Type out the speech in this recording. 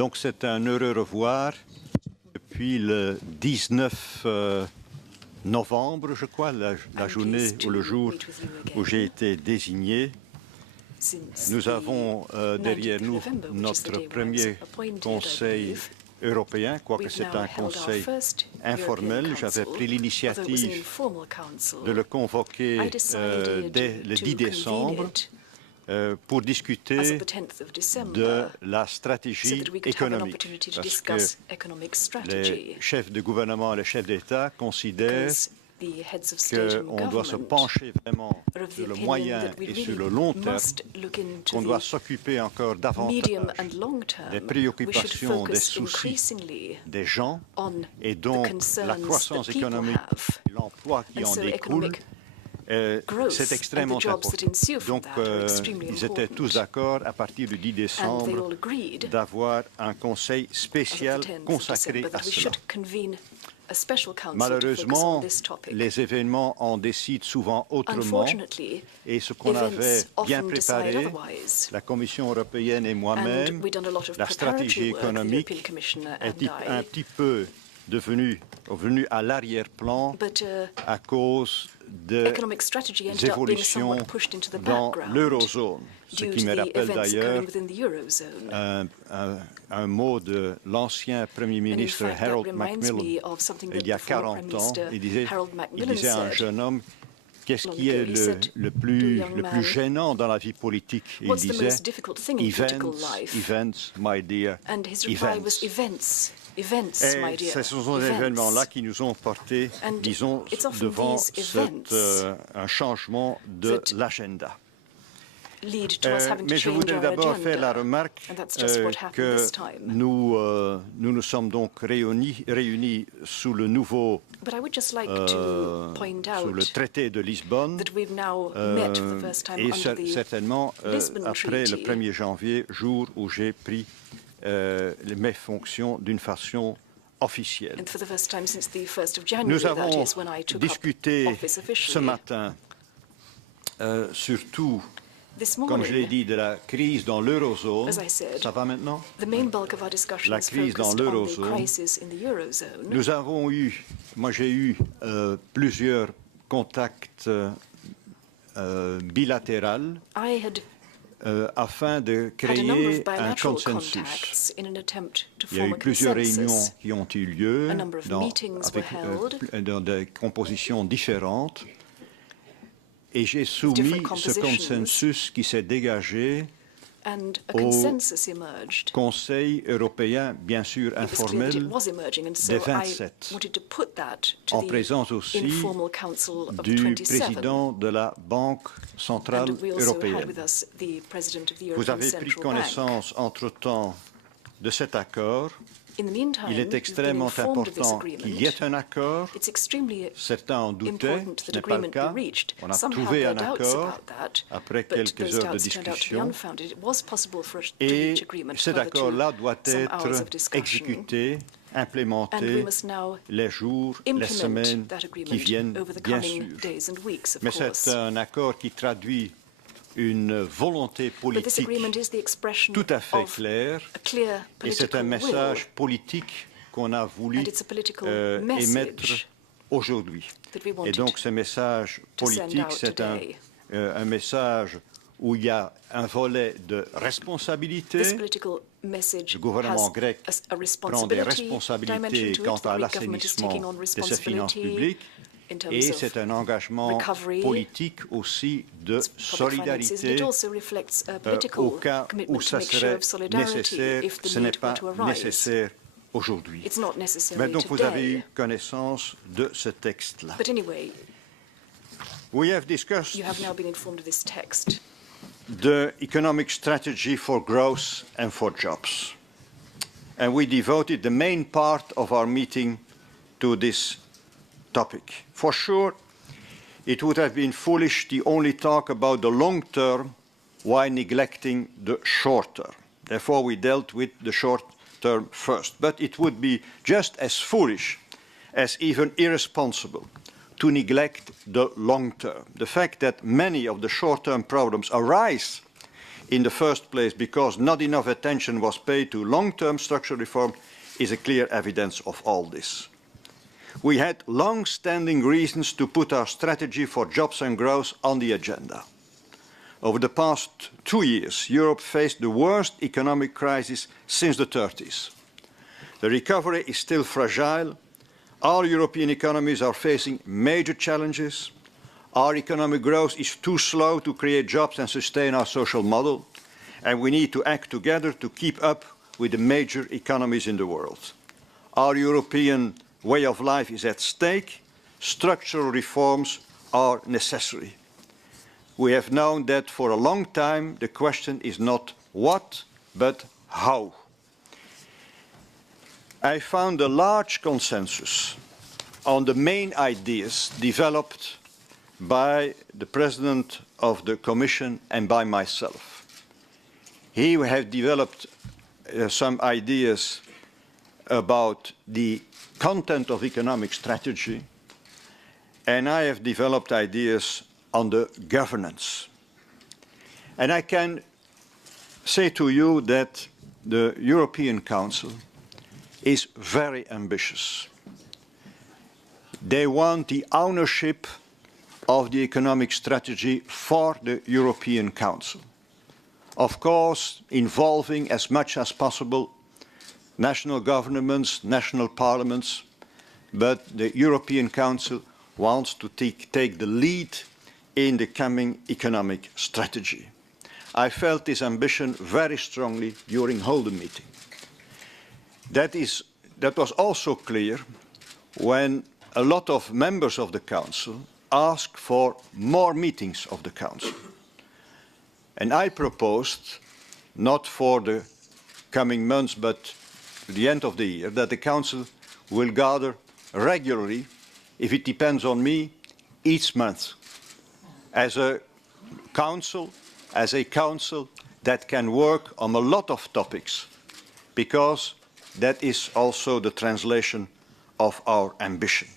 Donc c'est un heureux revoir depuis le 19 novembre, je crois, la journée ou le jour où j'ai été désigné. Nous avons derrière nous notre premier Conseil européen, quoique c'est un Conseil informel. J'avais pris l'initiative de le convoquer dès le 10 décembre pour discuter de la stratégie économique, parce que les chefs de gouvernement et les chefs d'État considèrent qu'on doit se pencher vraiment sur le moyen et sur le long terme, qu'on doit s'occuper encore davantage des préoccupations, des soucis des gens, et donc la croissance économique et l'emploi qui en découle. C'est extrêmement important. Donc, ils étaient tous d'accord à partir du 10 décembre d'avoir un conseil spécial consacré à cela. Malheureusement, les événements en décident souvent autrement et ce qu'on avait bien préparé, la Commission européenne et moi-même, la stratégie économique est un petit peu devenu à l'arrière-plan à cause des évolutions dans l'eurozone, ce qui me rappelle d'ailleurs un mot de l'ancien Premier ministre Harold Macmillan il y a 40 ans. Il disait à un jeune homme, qu'est-ce qui est le plus gênant dans la vie politique? Il disait, events, my dear, events. Et ce sont des événements-là qui nous ont portés, disons, devant un changement de l'agenda. Mais je voudrais d'abord faire la remarque que nous nous sommes donc réunis sous le nouveau, sous le traité de Lisbonne, et certainement après le 1er janvier, jour où j'ai pris mes fonctions d'une façon officielle. Nous avons discuté ce matin surtout, comme je l'ai dit, de la crise dans l'eurozone. Ça va maintenant? La crise dans l'eurozone. Nous avons eu, moi j'ai eu plusieurs contacts bilatéraux afin de créer un consensus. Il y a eu plusieurs réunions qui ont eu lieu dans des compositions différentes. Et j'ai soumis ce consensus qui s'est dégagé au Conseil européen, bien sûr informel, des 27, en présence aussi du président de la Banque centrale européenne. Vous avez pris connaissance entre-temps de cet accord. Il est extrêmement important qu'il y ait un accord. Certains en doutaient, ce n'est pas le cas. On a trouvé un accord après quelques heures de discussion. Et cet accord-là doit être exécuté, implémenté les jours, les semaines qui viennent, bien sûr. Mais c'est un accord qui traduit une volonté politique tout à fait claire, et c'est un message politique qu'on a voulu émettre aujourd'hui. Et donc ce message politique, c'est un message où il y a un volet de responsabilité. Le gouvernement grec prend des responsabilités quant à l'assainissement de ses finances publiques. Et c'est un engagement politique aussi de solidarité au cas où ça serait nécessaire. Ce n'est pas nécessaire aujourd'hui. Mais donc vous avez eu connaissance de ce texte-là. We have discussed the economic strategy for growth and for jobs. And we devoted the main part of our meeting to this topic. For sure, it would have been foolish to only talk about the long term while neglecting the short term. Therefore, we dealt with the short term first. But it would be just as foolish as even irresponsible to neglect the long term. The fact that many of the short term problems arise in the first place because not enough attention was paid to long-term structural reform, is a clear evidence of all this. We had long-standing reasons to put our strategy for jobs and growth on the agenda. Over the past 2 years, Europe faced the worst economic crisis since the 30s. The recovery is still fragile. All European economies are facing major challenges. Our economic growth is too slow to create jobs and sustain our social model, and we need to act together to keep up with the major economies in the world. Our European way of life is at stake. Structural reforms are necessary. We have known that for a long time. The question is not what, but how. I found a large consensus on the main ideas developed by the President of the Commission and by myself. He has developed some ideas about the content of economic strategy, and I have developed ideas on the governance. And I can say to you that the European Council is very ambitious. They want the ownership of the economic strategy for the European Council. Of course, involving as much as possible national governments, national parliaments, but the European Council wants to take the lead in the coming economic strategy. I felt this ambition very strongly during Holden meeting. That was also clear when a lot of members of the Council asked for more meetings of the Council. And I proposed, not for the coming months, but to the end of the year, that the Council will gather regularly, if it depends on me, each month, as a council that can work on a lot of topics, because that is also the translation of our ambition.